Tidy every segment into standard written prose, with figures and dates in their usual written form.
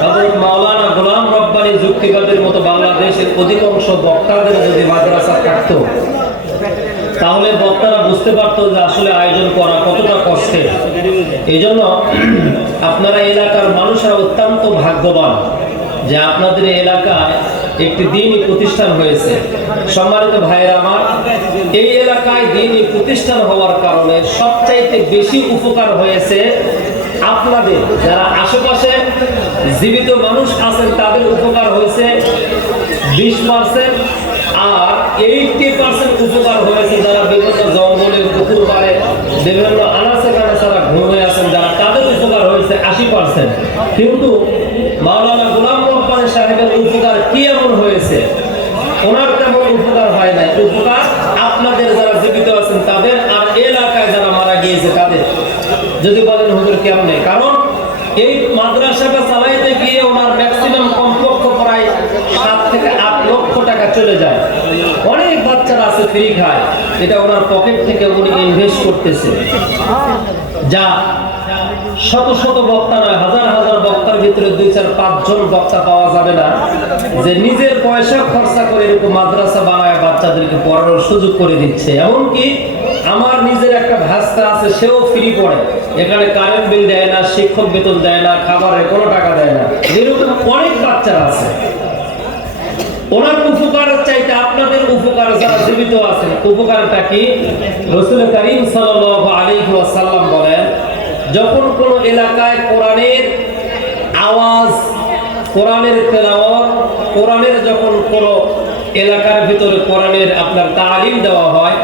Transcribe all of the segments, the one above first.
হযরত মাওলানা গোলাম রব্বানী যুক্তিবাদের মতো বাংলাদেশের অধিকাংশ বক্তাদের যদি মাদ্রাসা থাকতো, তাহলে বক্তারা বুঝতে পারতো যে আসলে আয়োজন করা কতটা কষ্টের। এই জন্য আপনারা এলাকার মানুষরা অত্যন্ত ভাগ্যবান যে আপনাদের এলাকায় একটি দ্বীনি প্রতিষ্ঠান হয়েছে। সম্মানিত ভাইয়েরা আমার, এই এলাকায় দ্বীনি প্রতিষ্ঠান হওয়ার কারণে সবচাইতে বেশি উপকার হয়েছে আপনাদের যারা আশেপাশে জীবিত মানুষ আছেন, তাদের উপকার হয়েছে 20%, আর 80% উপকার হয়েছে যারা বিভিন্ন জঙ্গলে পুকুর পাড়ে বিভিন্ন আনাচে কানাচারা ঘুরে আছেন, যারা তাদের উপকার হয়েছে 80%। কিন্তু মাওলানা গোলাম রব্বানী সাহেবের উপকার কি এমন হয়েছে? ওনার তেমন উপকার হয় নাই। উপকার আপনাদের যারা জীবিত আছেন তাদের, আর এলাকায় যারা মারা গিয়েছে তাদের। যদি বলেন হুজুর কেমনে? কারণ এই মাদ্রাসাটা চালাইতে গিয়ে ওনার ম্যাক্সিমাম কমপক্ষ প্রায় 7 থেকে 8 লক্ষ টাকা চলে যায়। অনেক বাচ্চারা আছে ফ্রি খায়, এটা ওনার পকেট থেকে উনি ইনভেস্ট করতেছে। যা শত শত বক্তা নয়, হাজার হাজার বক্তার ভিতরে 2-4-5 জন বক্তা পাওয়া যাবে না যে নিজের পয়সা খরচা করে এরকম মাদ্রাসা বানায় বাচ্চাদেরকে পড়ানোর সুযোগ করে দিচ্ছে। এমনকি আমার নিজের একটা ভাস্তা আছে, সেও ফ্রি পড়ে, এখানে কারেন্ট বিল দেয় না, শিক্ষক বেতন দেয় না, খাবারের কোনো টাকা দেয় না। এরকম অনেক বাচ্চারা আছে। ওনার উপকার চাইতে আপনাদের উপকার যারা জীবিত আছেন, উপকারটা কি? রাসূল করিম সাল্লাল্লাহু আলাইহি ওয়াসাল্লাম বলেন, যখন কোন এলাকায় কোরআনের আওয়াজ, কোরআনের তেলাওয়াত, কোরআনের যখন কোন এলাকার ভিতরে কোরআনের আপনার তালিম দেওয়া হয়,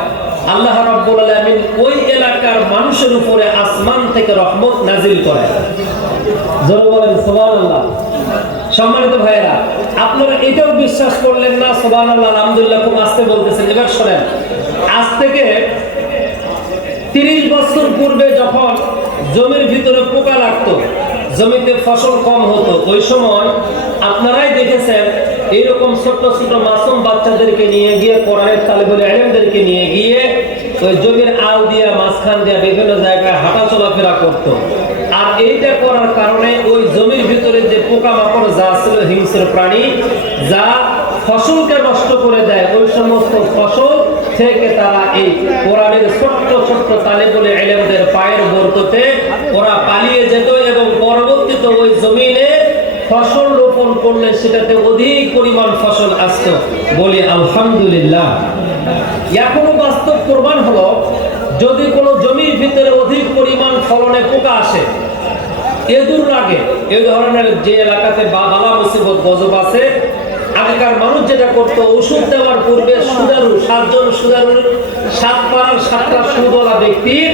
আল্লাহ রাব্বুল আলামিন ওই এলাকার মানুষের উপরে আসমান থেকে রহমত নাজিল করেন। জোরে বলেন সুবহানাল্লাহ। সম্মানিত ভাইয়েরা, আপনারা এটাও বিশ্বাস করলেন না? সুবহানাল্লাহ, আলহামদুলিল্লাহ খুব আস্তে বলতেছেন। এবার শোনেন, আজ থেকে 30 বছর পূর্বে যখন জমির ভিতরে পোকা লাগতো, জমিতে ফসল কম হতো, ওই সময় আপনারাই দেখেছেন এইরকম ছোট ছোট মাসুম বাচ্চাদেরকে নিয়ে গিয়ে, কোরআনের তালিবুল ইলমদেরকে নিয়ে গিয়ে ওই জমির আল দিয়া মাঝখান দিয়া বিভিন্ন জায়গায় হাঁটা চলাফেরা করতো। আর এইটা করার কারণে ওই জমির ভিতরে যে পোকামাকড় যা ছিল, হিংস্র প্রাণী যা ফসলকে নষ্ট করে দেয়, ওই সমস্ত ফসল থেকে তারা এই কোরআনের ছোট্ট ছোট্ট তালিবুল ইলমদের পায়ের বরকতে ওরা পালিয়ে যেত এবং পরবর্তীতে ওই জমিনে ফসল রোপণ করলে সেটাতে অধিক পরিমাণ ফসল আসতো। বলি আলহামদুলিল্লাহ। এখনো বাস্তব প্রমাণ হলো, যদি কোনো জমির ভিতরে অধিক পরিমাণ ফলনে পোকা আসে, এদুর লাগে, এই ধরনের যে এলাকাতে বালা মুসিবত গজব আছে, আগেকার মানুষ যেটা করতো, ওষুধ দেওয়ার পূর্বে সুদারু 7 জন সুদারুর 7 পাড়ার 7টা সুদওয়ালা ব্যক্তির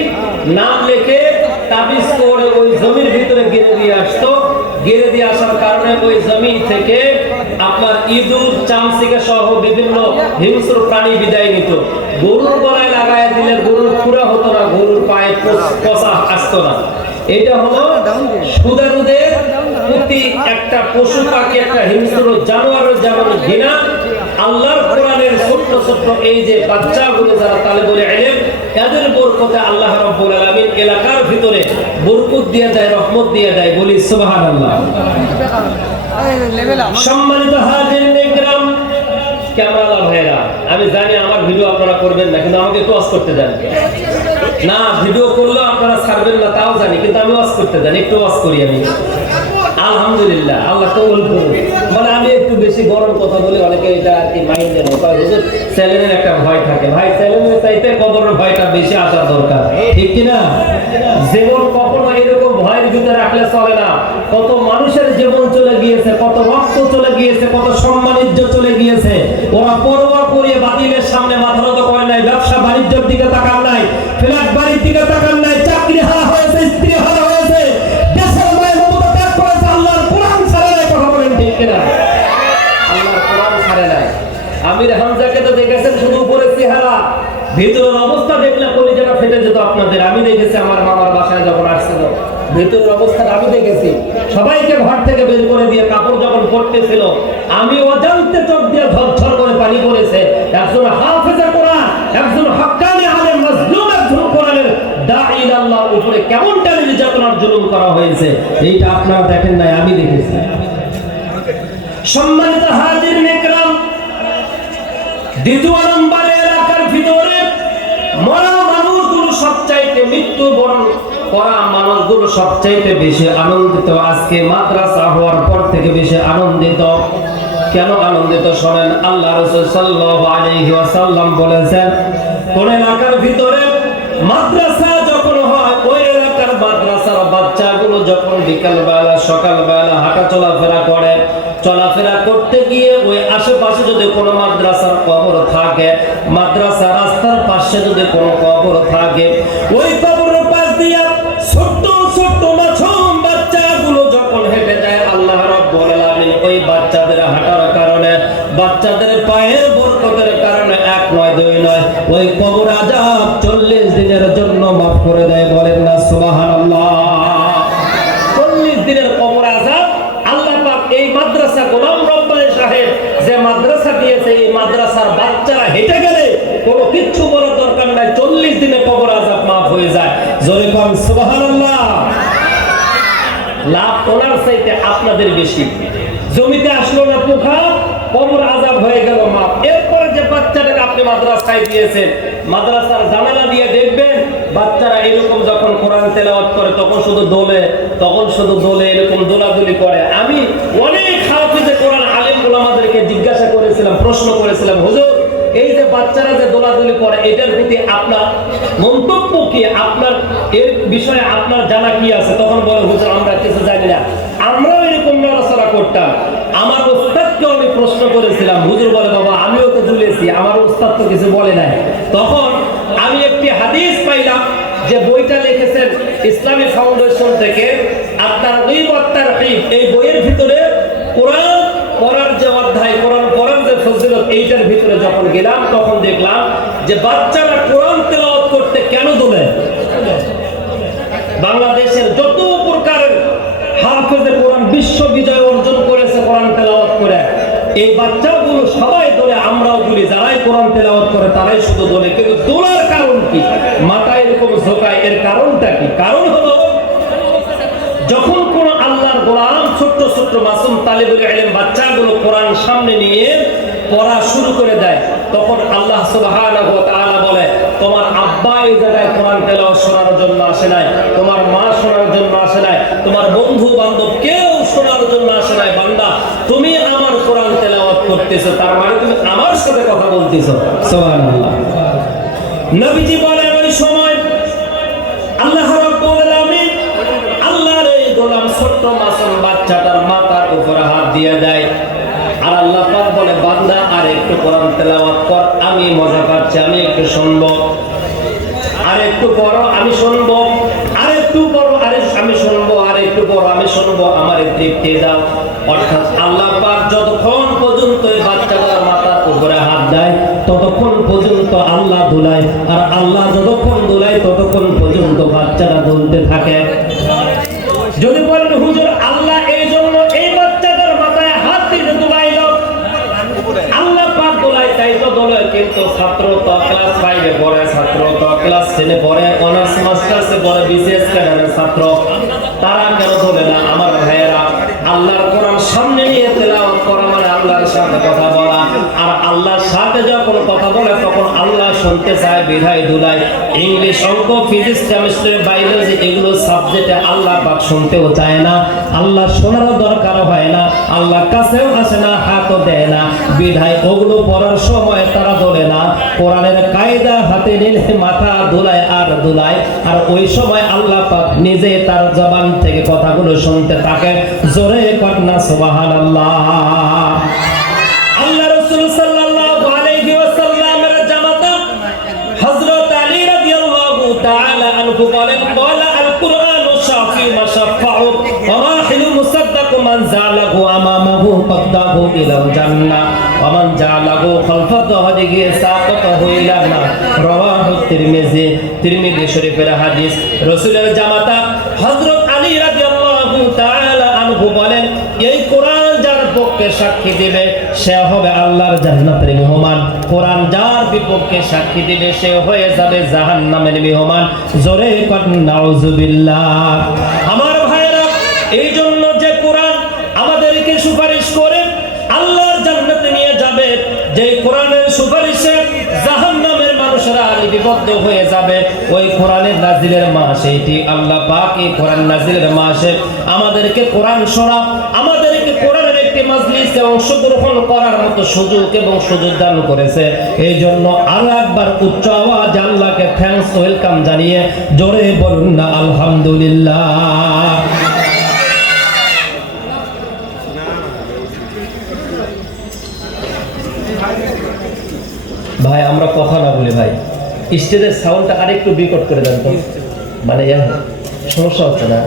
নাম লিখে তাবিজ করে ওই জমির ভিতরে গেড়ে দিয়ে আসতো। গেড়ে দিয়ে আসার কারণে ওই জমি থেকে আপনার ইঁদুর, চামচিকা সহ বিভিন্ন হিংস্র প্রাণী বিদায় নিত। গরুর গলায় লাগায় দিলে গরুর খুরা হতো না, গরুর পায়ে পচা আসতো না। এটা হলো সুদারুদের প্রতি একটা পশু পাখি, একটা হিংস্র জানোয়ারের যেমন ঘৃণা, আল্লাহর কোরআনের ছোট্ট ছোট্ট এই যে বাচ্চাগুলো যারা তালিবুল ইলম, এদের বরকতে আল্লাহ রাব্বুল আলামিন এলাকার ভিতরে বরকত দিয়ে দেয়, রহমত দিয়ে দেয়। বলি সুবহানাল্লাহ। সম্মানিত হাজিরিন ইকরাম, ক্যামেরালা ভাইরা, আমি জানি আমার ভিডিও আপনারা করবেন না, কিন্তু আমাকে একটু ওয়াজ করতে দেন না। ভিডিও করলেও আপনারা ছাড়বেন না, তাও জানি, কিন্তু আমি ওয়াজ করতে দেন, একটু ওয়াজ করি আমি। আলহামদুলিল্লাহ, আল্লাহ কবুল করুন। মানে আমি একটু বেশি গরম কথা বলি, অনেকে এটা আর কি মাইন্ডে নেয়, হুজুর চ্যালেঞ্জের একটা ভয় থাকে। ভাই, চ্যালেঞ্জের চাইতে কবরের ভয়টা বেশি আসা দরকার, ঠিক কি না? জীবন কখনো এরকম ভয়ের ভিতরে রাখলে চলে না। কত মানুষের জীবন চলে গিয়েছে, কত রক্ত চলে গিয়েছে, কত সম্মান ইজ্জত চলে গিয়েছে। ওরা পরোয়া করে বাতিলের সামনে মাথা নত করে নাই, ব্যবসা বাণিজ্যের দিকে তাকান নাই, ফ্ল্যাট বাড়ির দিকে তাকান নাই, চাকরি হারা হয়েছে, স্ত্রী হারা হয়েছে, দেশের মায়ের মমতা ত্যাগ করেছে, আল্লাহর কোরআন ছাড়ে নাই। কথা বলেন ঠিক কিনা? আল্লাহর কোরআন ছাড়ে নাই। আমির হামজাকে তো দেখেছেন শুধু উপরে চেহারা, ভিতরের অবস্থা দেখলে কলিজাটা ফেটে যেত আপনাদের। আমি দেখেছি আমার মামার বাসায় যখন আসছিল, ভেতরের অবস্থাটা আমি দেখেছি। সবাইকে ঘর থেকে বের করে দিয়ে কাপড় যখন পরতেছিল, আমি অজান্তে চোখ দিয়ে ঝরঝর করে পানি পড়েছে। একজন হাফেজে কোরআন, একজন হক্কানি আলেম মাজলুম, একজন কোরআনের দাঈ আল্লাহর উপরে কেমনটা নির্যাতন আর জুলুম করা হয়েছে, এইটা আপনারা দেখেন নাই, আমি দেখেছি। সম্মানিত হাজিরিন ইকরাম, দ্বিতীয় নম্বরে এলাকার ভিতরে মরা মানুষগুলো সবচাইতে, মৃত্যুবরণ করা মানুষগুলো সবচাইতে বেশি আনন্দিত। আজকে মাদ্রাসা হওয়ার পর থেকে বেশি আনন্দিত। কেন আনন্দিত শোনেন, আল্লাহ রাসূল সাল্লাল্লাহু আলাইহি ওয়াসাল্লাম বলেছেন, কোন এলাকার ভিতরে মাদ্রাসা যখন হয়, ওই এলাকার মাদ্রাসার বাচ্চাগুলো যখন বিকালবেলা সকালবেলা হাঁটা চলাফেরা করে, চলাফেরা করতে গিয়ে ওই আশেপাশে যদি কোনো মাদ্রাসার কবর থাকে, মাদ্রাসা রাস্তার পাশে যদি কোনো কবর থাকে, ওই কবরের পাশ দিয়ে ছোট্ট ছোট্ট মাসুম বাচ্চাগুলো যখন হেঁটে যায়, আল্লাহ রাব্বুল আলামিন ওই বাচ্চাদের হাঁটার কারণে, বাচ্চাদের পায়ের বরকতের কারণে 1 নয় 2 নয়, ওই কবর আযাব 40 দিনের জন্য মাফ করে দেয়। বলেন না সুবহানাল্লাহ। 40 দিনের কবর আযাব আল্লাহ পাক এই মাদ্রাসা গোলাম রব্বানী সাহেব যে মাদ্রাসা দিয়েছে, এই মাদ্রাসার বাচ্চারা হেঁটে গেলে কোনো কিচ্ছু বলার দরকার নাই, 40 দিনে কবর আযাব মাফ হয়ে যায়। জোরে কোন সুবহানাল্লাহ। লাভ ওনার চাইতে আপনাদের বেশি। জমিতে আসলো না পোকা, কবর আযাব হয়ে গেল মাফ। এরপরে যে বাচ্চাদের আপনি মাদ্রাসায় দিয়েছেন, মাদ্রাসার জানালা দিয়ে দেখবেন বাচ্চারা এরকম যখন কোরআন তেলাওয়াত করে তখন শুধু দোলে এরকম দোলাদুলি করে। আমি অনেক হাফেজে কোরআন আলেম ওলামাদেরকে জিজ্ঞাসা করেছিলাম, প্রশ্ন করেছিলাম, হুজুর এই যে বাচ্চারা যে দোলাদুলি করে, এটার প্রতি আপনার মন্তব্য কি, আপনার এর বিষয়ে আপনার জানা কি আছে? তখন বলে, হুজুর আমরা কিছু জানি না, আমরাও এরকম নড়াচড়া করতাম। আমার ওস্তাদকে আমি প্রশ্ন করেছিলাম, হুজুর বলে, বাবা আমিও তো দুলেছি, আমার ওস্তাদ তো কিছু বলে নাই। তখন আমি একটি হাদিস পাইলাম, যে বইটা লিখেছেন ইসলামী ফাউন্ডেশন থেকে, আপনার এই বইয়ের ভিতরে কোরআন পড়ার যে অধ্যায়, কোরআন পড়ার যে ফজিলত, এইটার ভিতরে যখন গেলাম তখন দেখলাম যে বাচ্চারা কোরআন তেলাওয়াত করতে কেন দোলে। বাংলাদেশের যত প্রকারের হাফেজে কোরআন বিশ্ব বিজয় অর্জন করেছে কোরআন তেলাওয়াত করে, এই বাচ্চাগুলো সবাই দোলে, আমরাও দুলি। যারাই কোরআন তেলাওয়াত করে তারাই শুধু দোলে। কিন্তু দোলার কারণ কি, মাথা এরকম ঝোঁকায়, এর কারণটা কি? কারণ হলো যখন কোন আল্লাহর গোলাম ছোট্ট ছোট্ট মাসুম তালিবুল ইলম বাচ্চাগুলো কোরআন সামনে নিয়ে পড়া শুরু করে দেয়, তখন আল্লাহ সুবহানাহু ওয়া তাআলা বলে, তোমার আব্বা এই জায়গায় কোরআন তেলাওয়াত শোনার জন্য আসে নাই, তোমার মা শোনার জন্য আসে নাই, তোমার বন্ধু বান্ধব কেউ শোনার জন্য আসে নাই, বান্দা তুমি আমার কোরআন তেলাওয়াত করতেছো, তার মানে তুমি আমার সাথে কথা বলতেছো। সুবহানাল্লাহ। নবীজি বলেন, ওই সময় আল্লাহ রাব্বুল আলামিন আল্লাহর এই গোলাম ছোট্ট মাসুম বাচ্চাটার মাথার উপরে হাত দিয়ে দেয়, আর আল্লাহ পাক বলে, বান্দা আর একটু কোরআন তেলাওয়াত কর, আমি মজা পাচ্ছি, আমি একটু শুনবো, আর একটু পড়ো আমি শুনবো, আর একটু পড়ো আরে আমি শুনবো, আর একটু পড়ো আমি শুনবো, আমার তৃপ্তি দাও। অর্থাৎ আল্লাহ পাক যতক্ষণ পর্যন্ত এই বাচ্চাটার মাথার উপরে হাত দেয় ততক্ষণ পর্যন্ত আল্লাহ দুলায়, আর আল্লাহ যতক্ষণ দুলায় ততক্ষণ পর্যন্ত বাচ্চাটা দুলতে থাকে। যদি বলেন, হুজুর আল্লাহ এই জন্য এই বাচ্চাটার মাথায় হাত দিয়ে দুলাইল, আল্লাহ পাক দোলায় তাই তো দোলায়, কিন্তু ছাত্র তো ক্লাস 5 এ পড়ে, ছাত্র তো ক্লাস 10 এ পড়ে, অনার্স মাস্টার্সে পড়ে, বিসিএস ক্যাডারের ছাত্র, তারা কেন দোলে না? আমার ভাইয়েরা, আল্লাহর কোরআন সামনে নিয়ে তেলাওয়াত করা মানে আল্লাহর সাথে কথা বলা, আর আল্লাহর সাথে যখন কথা বলে তখন আল্লাহ শুনতে চায় বিধায় দুলায়। ইংলিশ, অঙ্ক, ফিজিক্স, কেমিস্ট্রি, বায়োলজি এগুলো সাবজেক্টে আল্লাহ পাক শুনতেও চায় না, আল্লাহ শোনারও দরকার হয় না, আল্লাহ কাছেও আসে না, হাতও দেয় না, বিধায় ওগুলো পড়ার সময় তারা দোলে না। কোরআনের কায়দা হাতে নিলে মাথা দুলায় আর দুলায়, আর ওই সময় আল্লাহ পাক নিজে তার জবান থেকে কথাগুলো শুনতে থাকে। জোরে কন্যা সুবহানাল্লাহ। আল্লাহ রাসূল সাল্লাল্লাহু আলাইহি ওয়াসাল্লামের জামাতা হযরত আলী রাদিয়াল্লাহু তাআলা আনহু বলেন, ক্বালা আল কুরআনু শাফি মাশাফাউ ওয়া রাহিলু মুসাদ্দাকু মান জালাহু আমামাহু কদ্দাহু ইলাল জান্নাহ ওয়া মান জালাহু খালফাহু হাদিহি সাকাতাহু ইলা নার। রাওয়াহু তিরমিজি শরীফের হাদিস। রাসূলের জামাতা হযরত আলী রাদিয়াল্লাহু তাআলা আনহু বলেন, এই কোরআন যার বিপক্ষে সাক্ষী দিবে সে হবে আল্লাহর জান্নাতের মেহমান, কোরআন যার বিপক্ষে সাক্ষী দিবে সে হয়ে যাবে জাহান্নামের মেহমান। জোরে কর নাউজুবিল্লাহ। আমার ভাইরা, এই জন্য যে কোরআন আমাদেরকে সুপারিশ করে আল্লাহর জান্নাতে নিয়ে যাবে, যে কোরআনের সুপারিশে জাহান্নামের মানুষরা লিপিবদ্ধ হয়ে যাবে, ওই কোরআনের নাজিলের মাস এটি। আল্লাহ পাক এই কোরআন নাজিলের মাসে আমাদেরকে কোরআন শোনা, আমাদেরকে কোরআনের একটি মাজলিসে অংশগ্রহণ করার মতো সুযোগ এবং সুযোগ দান করেছে। এই জন্য আল্লাহ একবার উচ্চ আওয়াজে আল্লাহকে থ্যাঙ্কস ওয়েলকাম জানিয়ে জোরে বলুন না আলহামদুলিল্লাহ। ভাই আমরা কথা না বলি ভাই, স্টেজের সাউন্ডটা আরেকটু বিকট করে দেন তো, মানে সমস্যা হচ্ছে না।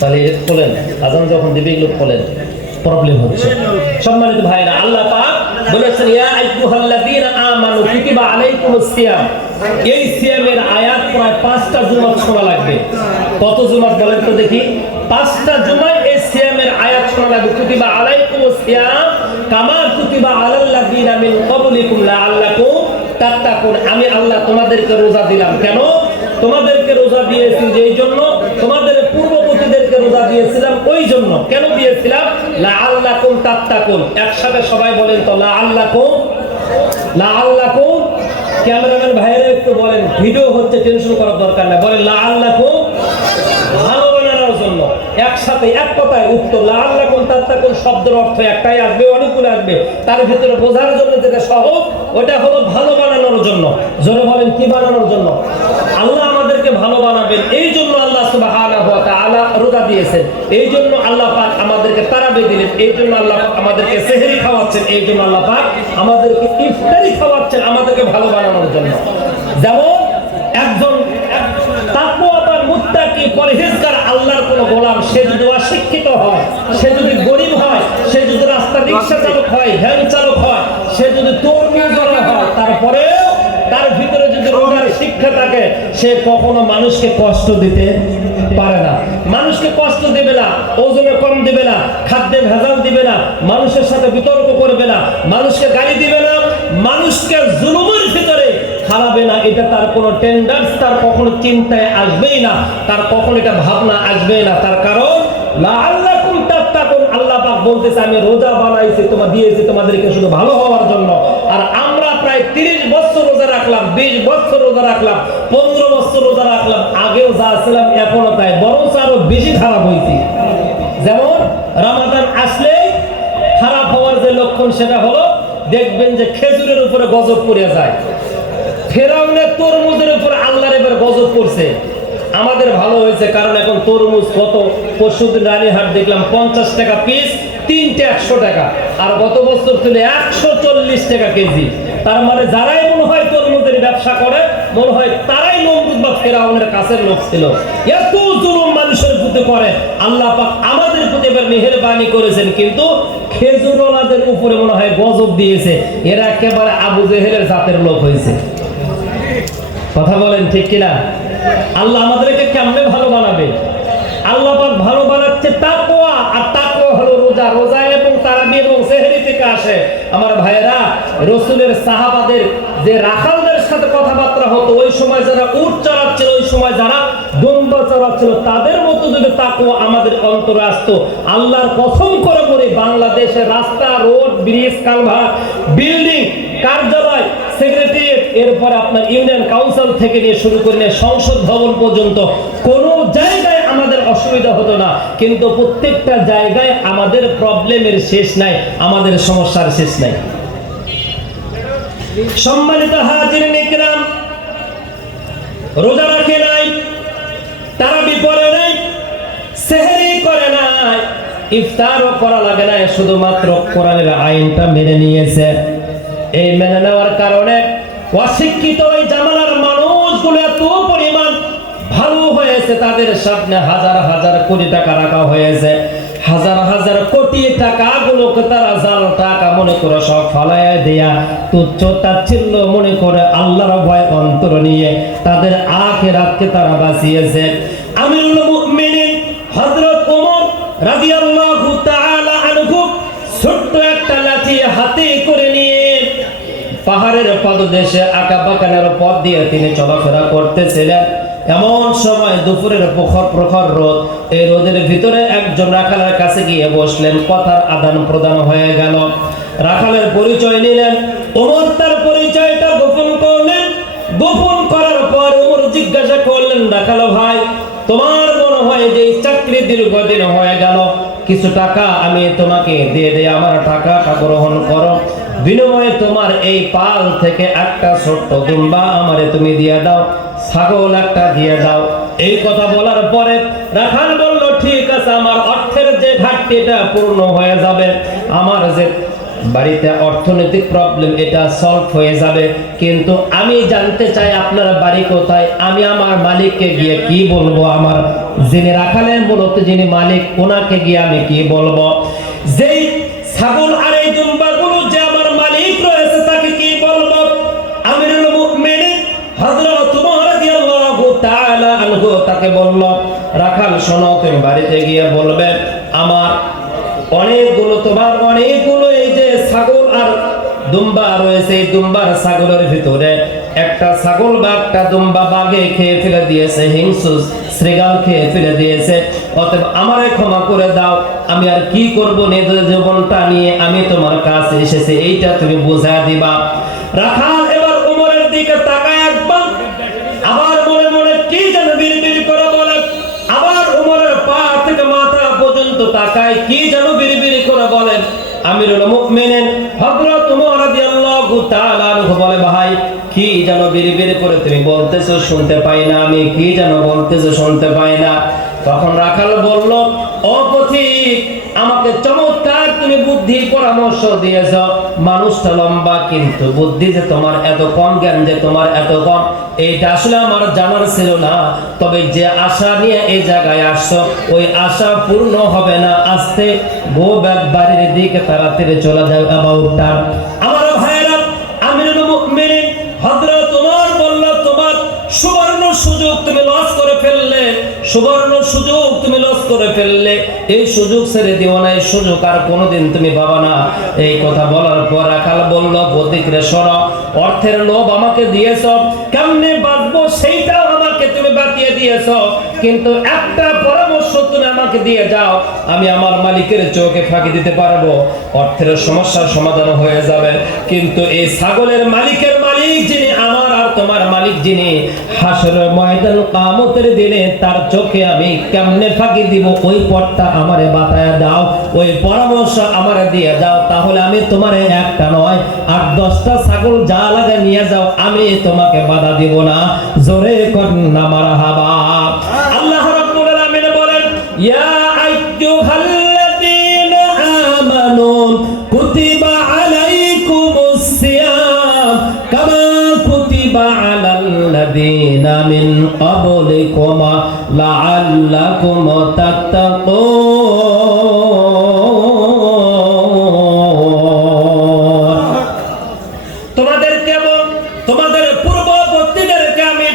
তাহলে খোলেন, আজান যখন দিবে এগুলো খোলেন, প্রবলেম হচ্ছে। সম্মানিত ভাইরা, আল্লাহ পাক বলেছেন ইয়া আইয়ুহাল্লাযীনা আমানু কুতিবা আলাইকুমুস সিয়াম। এই সিয়ামের আয়াত প্রায় 5টা জুমাত শোনা লাগবে। কত জুমাত বলেন তো দেখি? 5টা জুমায় এই সিয়ামের আয়াত শোনা লাগবে। কুতিবা আলাইকুমুস সিয়াম কামা কুতিবা আলাল্লাযীনা মিন ক্বাবলিকুম লাআল্লাকুম তাত্তাকুন। আমি আল্লাহ তোমাদেরকে রোজা দিলাম। কেন তোমাদেরকে রোজা দিয়েছি? যে এই জন্য তোমাদের পূর্ববর্তীদেরকে রোজা দিয়েছিলাম, ওই জন্য। কেন দিয়েছিলাম? লাআল্লাকুম তাত্তাকুন। একসাথে সবাই বলেন তো লাআল্লাকুম। লাআল্লাকুম। ক্যামেরাম্যান ভাইরা একটু বলেন, ভিডিও হচ্ছে, টেনশন করার দরকার নাই, বলেন লাআল্লাকুম, ভালো বানানোর জন্য। একসাথে এক কথায় উত্তর। লাআল্লাকুম তাত্তাকুন শব্দের অর্থ একটাই আসবে, অনেকগুলো আসবে, তার ভিতরে বোঝার জন্য যেটা সহজ ওটা হলো ভালো বানানোর জন্য। জোরে বলেন কি বানানোর জন্য? আল্লাহ আমাদেরকে ভালো বানাবেন, এই জন্য আল্লাহ সুবহানাহু ওয়া তাআলা রোজা দিয়েছেন, এই জন্য আল্লাহ পাক আমাদেরকে তারাবি দিলেন, এই জন্য আল্লাহ পাক আমাদেরকে সেহরি খাওয়াচ্ছেন, এই জন্য আল্লাহ পাক আমাদেরকে ইফতারি খাওয়াচ্ছেন, আমাদেরকে ভালো বানানোর জন্য। যেমন একজন তাকওয়াবান মুত্তাকি পরহেজগার আল্লাহর কোন গোলাম, সে যদি অশিক্ষিত হয়, সে যদি গরিব হয়, সে যদি রাস্তা রিকশা চালক হয়, ভ্যান চালক হয়, সে যদি তরমুজওয়ালা হয়, তারপরে তার ভিতরে যদি রোজার শিক্ষা থাকে, সে কখনো মানুষকে কষ্ট দিতে পারে না, মানুষকে কষ্ট দেবে না, ওজনে কম দিবে না, খাদ্যে ভেজাল দিবে না, মানুষের সাথে বিতর্ক করবে না, মানুষকে গালি দিবে না, মানুষকে জুলুমের ভিতরে হারাবে না। এটা তার কোনো টেন্ডার্স তার কখনো চিন্তায় আসবেই না, তার কখনো এটা ভাবনা আসবেই না। তার কারণ লাআল্লাকুম তাত্তাকুন, আল্লাহ পাক বলতেছে আমি রোজা বানাইছি, তোমার দিয়েছি তোমাদেরকে শুধু ভালো হওয়ার জন্য। আর আমরা প্রায় 30 বছর রোজা রাখলাম, 20 বছর রোজা রাখলাম, 15 বছর রোজা রাখলাম, আগেও যা ছিলাম এখনো তাই, বরং আরো বেশি খারাপ হয়েছি। যেমন রমাদান আসলেই খারাপ হওয়ার যে লক্ষণ সেটা হলো দেখবেন যে খেজুরের উপরে গজব পড়ে যায়। ফেরাউনের তরমুজের উপর আল্লাহর এবার গজব পড়ছে। আমাদের ভালো হয়েছে, কারণ এখন তরমুজ কত, পরশুদিন রানীহাট দেখলাম 50 টাকা পিস, 3টে 100 টাকা, আর গত বছর ছিল 140 টাকা কেজি। তার মানে যারাই মনে হয় তরমুজের ব্যবসা করে, মনে হয় তারাই নমরুদ বা ফেরাউনের কাছের লোক ছিল। এত জুলুম মানুষের প্রতি করে, আল্লাহ পাক আমাদের প্রতি এবার মেহেরবানি করেছেন, কিন্তু খেজুরওয়ালাদের উপরে মনে হয় গজব দিয়েছে। এরা একেবারে আবু জেহেলের জাতের লোক হয়েছে। কথা বলেন ঠিক কিনা? আল্লাহ আমাদেরকে কেমনে ভালো বানাবে? আল্লাহ পাক ভালো বানাচ্ছে তাকওয়া, আর তাকওয়া হলো রোজা। রোজা এবং তারাবি এবং সেহরি থেকে আসে। আমার ভাইয়েরা, রাসূলের সাহাবাদের যে রাখালদের সাথে কথাবার্তা হতো, ওই সময় যারা উট চড়াচ্ছিল, ওই সময় যারা দুম্বা চড়াচ্ছিল, তাদের মতো যদি তাকওয়া আমাদের অন্তরে আসতো, আল্লাহর কসম করে বলি, বাংলাদেশের রাস্তা, রোড, ব্রিজ, কালভার্ট, বিল্ডিং, কার্যালয়, সেক্রেটারিয়েট, এরপর আপনার ইউনিয়ন কাউন্সিল থেকে নিয়ে শুরু করে নিয়ে সংসদ ভবন পর্যন্ত কোনো জায়গায় আমাদের অসুবিধা হতো না। কিন্তু প্রত্যেকটা জায়গায় আমাদের প্রবলেমের শেষ নাই, আমাদের সমস্যার শেষ নাই। সম্মানিত হাজিরিন ইকরাম, রোজা রাখে নাই, তারাবি পড়ে নাই, সেহরি করে নাই, ইফতারও করা লাগে না, শুধুমাত্র কোরআনের আইনটা মেনে নিয়েছে। এই মেনে নেওয়ার কারণে অশিক্ষিত ওই জামানার মানুষগুলো এত পরিমাণ ভালো হয়েছে, তাদের সামনে হাজার হাজার কোটি টাকা রাখা হয়েছে। হাজার হাজার কোটি টাকাগুলোকে তারা জাল টাকা মনে করে সব ফালাইয়া দেয়া, তুচ্ছ তাচ্ছিল্য মনে করে আল্লাহর ভয় অন্তর নিয়ে তাদের আখিরাতকে তারা বাঁচিয়েছে। আমিরুল মুমিনিন হযরত ওমর রাদিয়াল্লাহু তাআলা ছোট্ট একটা লাঠি হাতে করে নিয়ে পাহাড়ের পাদদেশে আঁকা বাঁকানোর পথ দিয়ে তিনি চলাফেরা করতেছিলেন। এমন সময় দুপুরের প্রখর রোদ, এই রোদের ভিতরে একজন রাখালের কাছে গিয়ে বসলেন। কথার আদান প্রদান হয়ে গেল, রাখালের পরিচয় নিলেন। ওমর তার পরিচয়টা গোপন করলেন। গোপন করার পর ওমর জিজ্ঞাসা করলেন, রাখাল ভাই, তোমার মনে হয় যে চাকরি দীর্ঘদিন হয়ে গেল, কিছু টাকা আমি তোমাকে দিয়ে দেই, আমার টাকাটা গ্রহণ করো, বিনিময়ে তোমার এই পাল থেকে একটা ছোট্ট দুম্বা আমারে তুমি দিয়ে দাও, ছাগল একটা দিয়ে দাও। এই কথা বলার পরে রাখাল বলল, ঠিক আছে, আমার অর্থের যে ঘাটতিটা পূর্ণ হয়ে যাবে, আমার যে বাড়িতে অর্থনৈতিক প্রবলেম এটা সলভ হয়ে যাবে, কিন্তু আমি জানতে চাই আপনার বাড়ি কোথায়, আমি আমার মালিককে গিয়ে কি বলবো, আমার যিনি রাখালেন মূলত যিনি মালিক ওনাকে গিয়ে আমি কি বলবো, যেই ছাগল আর এই দুম্বাগুলো যে আমার মালিক রয়েছে তাকে কি বলবো। আমিরুল মুমিনিন হযরত ওমর রাদিয়াল্লাহু তাআলা আনহু তাকে বলল, রাখাল শোনো, তুমি বাড়িতে গিয়ে বলবে আমার তোমার অনেকগুলো এই যে ছাগল আর দুম্বা রয়েছে, এই দুম্বার ছাগলের ভিতরে একটা ছাগল বা একটা দুম্বা বাঘে খেয়ে ফেলে দিয়েছে, হিংস্র শ্রীগাল খেয়ে ফেলে দিয়েছে, অতএব আমারে ক্ষমা করে দাও, আমি আর কি করবো, নিজের জীবনটা নিয়ে আমি তোমার কাছে এসেছি, এইটা তুমি বুঝায় দিবা। রাখাল এবার ওমরের দিকে তাকায় একবার, আবার মনে মনে কি যেন বিড়বিড় করে বলে, আবার ওমরের পা থেকে মাথা পর্যন্ত তাকায়, কি যেন বিড়বিড় করে বলেন। আমিরুল মুমিনিন হযরত ওমর রাদিয়াল্লাহু তাআলা আনহু বলে, ভাই কি যেন বিড়বিড় করে তুমি বলতেছো, শুনতে পাই না, আমি কি যেন বলতেছো শুনতে পাই না। তখন রাখাল বলল, ও পথিক, আমাকে চমৎকার তুমি বুদ্ধি পরামর্শ দিয়েছ, মানুষটা লম্বা কিন্তু বুদ্ধি যে তোমার এত কম, জ্ঞান যে তোমার এত কম, এইটা আসলে আমার জানার ছিল না, তবে যে আশা নিয়ে এই জায়গায় আসছো ওই আশা পূর্ণ হবে না, আস্তে গো ব্যাক বাড়ির দিকে তাড়াতাড়ি চলে যাও অ্যাবাউট টাইম। আমার ভাইরা, আমিরুল মুমিনিন হযরত ওমর বলল, তোমার সুবর্ণ সুযোগ তুমি লস করে ফেললে, সুবর্ণ সুযোগ তুমি লস করে ফেললে, এই সুযোগ ছেড়ে দিও না, এই সুযোগ আর কোনোদিন তুমি পাবা না। এই কথা বলার পর রাখাল বলল, প্রতিক্রিয়া শোনো, অর্থের লোভ আমাকে দিয়েছ, কেমনে বাঁচবো সেইটাও আমাকে তুমি বাতিয়ে দিয়েছ, কিন্তু একটা পরামর্শ তুমি আমাকে দিয়ে যাও, আমি আমার মালিকের চোখে ফাঁকি দিতে পারবো, অর্থের সমস্যার সমাধান হয়ে যাবে, কিন্তু এই ছাগলের মালিকের মালিক যিনি, আমার আর তোমার মালিক যিনি, হাসরের ময়দান কিয়ামতের দিনে তার চোখে আমি কেমনে ফাঁকি দিব, ওই পথটা আমারে বাতায়া দাও, ওই পরামর্শ আমারে দিয়ে যাও, তাহলে আমি তোমারে একটা নয় 8-10টা ছাগল যা লাগে নিয়ে যাও, আমি তোমাকে বাধা দিব না। জোরে কন্না মারহাবা। আল্লাহ রাব্বুল আলামিন বলেন, ইয়া আইয়ুহাল্লাযীনা আমানু কুতিবা আলাইকুমুস সিয়াম কামা কুতিবা আলাল্লাযীনা মিন ক্বাবলিকুম লাআল্লাকুম তাত্তাকুন। তোমাদেরকে এবং তোমাদের পূর্ববর্তীদেরকে আমি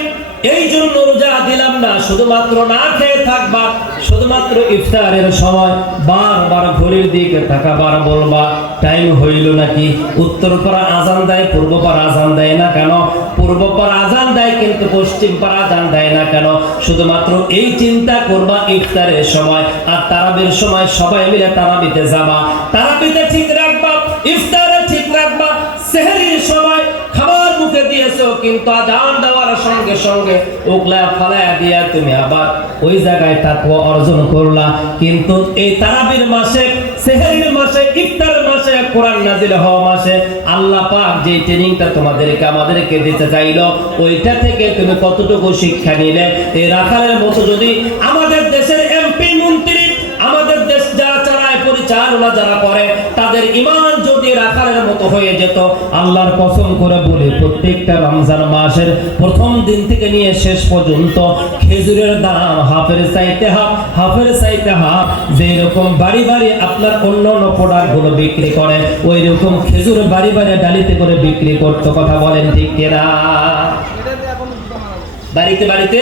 এই জন্য রোজা দিলাম না শুধুমাত্র না খেয়ে থাকবা, শুধুমাত্র ইফতারের সময় বারবার ঘড়ির দিকে তাকাবার, বলবা টাইম হইল নাকি, উত্তর পাড়া আজান দেয়, পূর্ব পাড়া আজান দেয় না কেন, পূর্ব পাড়া আজান দেয় কিন্তু পশ্চিম পাড়া আজান দেয় না কেন, শুধুমাত্র এই চিন্তা করবা ইফতারের সময়। আর তারাবির সময় সবাই মিলে তারাবিতে যাবা, তারাবিতে ঠিক রাখবা, ইফতারে ঠিক রাখবা, সেহরির সময় খাবার মুখে দিয়েছো কিন্তু আজান দেওয়ার সঙ্গে সঙ্গে উগলা ফালায়া দিয়া তুমি আবার ওই জায়গায় তাকওয়া অর্জন করলা, কিন্তু এই তারাবির মাসে, সেহরির মাসে, ইফতার মাসে, কোরআন নাজিল হওয়া মাসে আল্লাহ পাক যে ট্রেনিংটা তোমাদেরকে আমাদেরকে দিতে চাইলো, ওইটা থেকে তুমি কতটুকু শিক্ষা নিলে? এই রাখালের মতো যদি আমাদের দেশের এমপি মন্ত্রী, আমাদের দেশ যারা চালায়, পরিচালনা যারা করে, তাদের ঈমান যদি রাখালের মতো হয়ে যেত, আল্লাহর কসম করে বলে প্রত্যেকটা রমজান মাসের প্রথম দিন থেকে নিয়ে শেষ পর্যন্ত খেজুরের দাম হাফের চাইতে হাফ, যেরকম বাড়ি বাড়ি আপনার অন্য প্রোডাক্ট গুলো বিক্রি করে, ওই রকম খেজুর বাড়ি বাড়ি ডালিতে করে বিক্রি করতো। কথা বলেন ঠিক কিনা? বাড়িতে বাড়িতে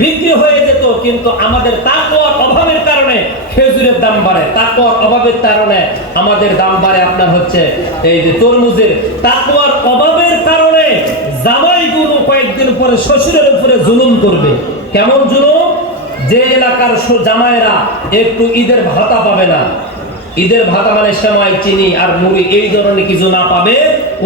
বিক্রি হয়ে যেত, কিন্তু আমাদের তাকওয়ার অভাবের কারণে খেজুরের দাম বাড়ে, তাকওয়ার অভাবের কারণে আমাদের দাম বাড়ে আপনার হচ্ছে এই যে তরমুজের। তাকওয়ার অভাবের কারণে জামাইগুলো কয়েকদিন পরে শ্বশুরের উপরে জুলুম করবে। কেমন জুলুম? যে এলাকার জামাইরা একটু ঈদের ভাতা পাবে না, ঈদের ভাতা মানে সেমাই, চিনি আর মুড়ি এই ধরনের কিছু না পাবে,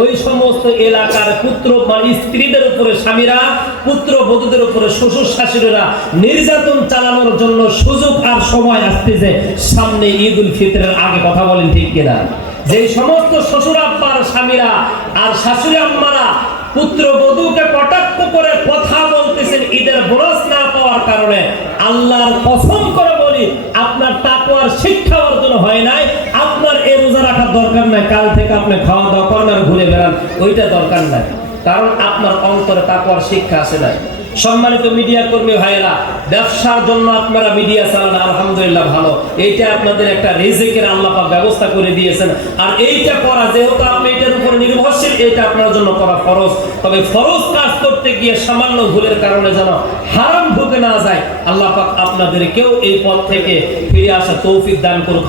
ওই সমস্ত এলাকার পুত্র মানে স্ত্রীদের উপরে স্বামীরা পুত্র বধূদের উপরে শ্বশুর শাশুড়িরা নির্যাতন চালানোর জন্য সুযোগ আর সময় আসতেছে সামনে ঈদ উল ফিতরের আগে। কথা বলেন ঠিক কিনা? যে সমস্ত শ্বশুর আব্বার স্বামীরা আর শাশুড়ি আম্মারা পুত্র বধূকে কটাক্ষ করে কথা বলতেছেন ঈদের বোনাস না পাওয়ার কারণে, আল্লাহর কসম করে বলি আপনার তাকওয়ার শিক্ষা অর্জন হয় নাই। আপনার এই রোজা রাখার দরকার নাই, কাল থেকে আপনি খাওয়া দাওয়া করেন আর ঘুরে বেড়ান, ওইটা দরকার নাই, কারণ আপনার অন্তরে তাকওয়ার শিক্ষা আসে নাই। সম্মানিত মিডিয়া কর্মী ভাইয়েরা, ব্যবসার জন্য আপনারা মিডিয়া চালান, আলহামদুলিল্লাহ ভালো, এইটা আপনাদের একটা রিজিকের আল্লাহ পাক ব্যবস্থা করে দিয়েছেন। আর এইটা করা, যেহেতু আপনি এটার উপর নির্ভরশীল, এটা আপনার জন্য করা ফরজ। তবে ফরজ কাজ করতে গিয়ে সামান্য ভুলের কারণে যেন হারাম ঢুকে না যায়, আল্লাহ পাক আপনাদেরকেও এই পথ থেকে ফিরে আসা তৌফিক দান করুক।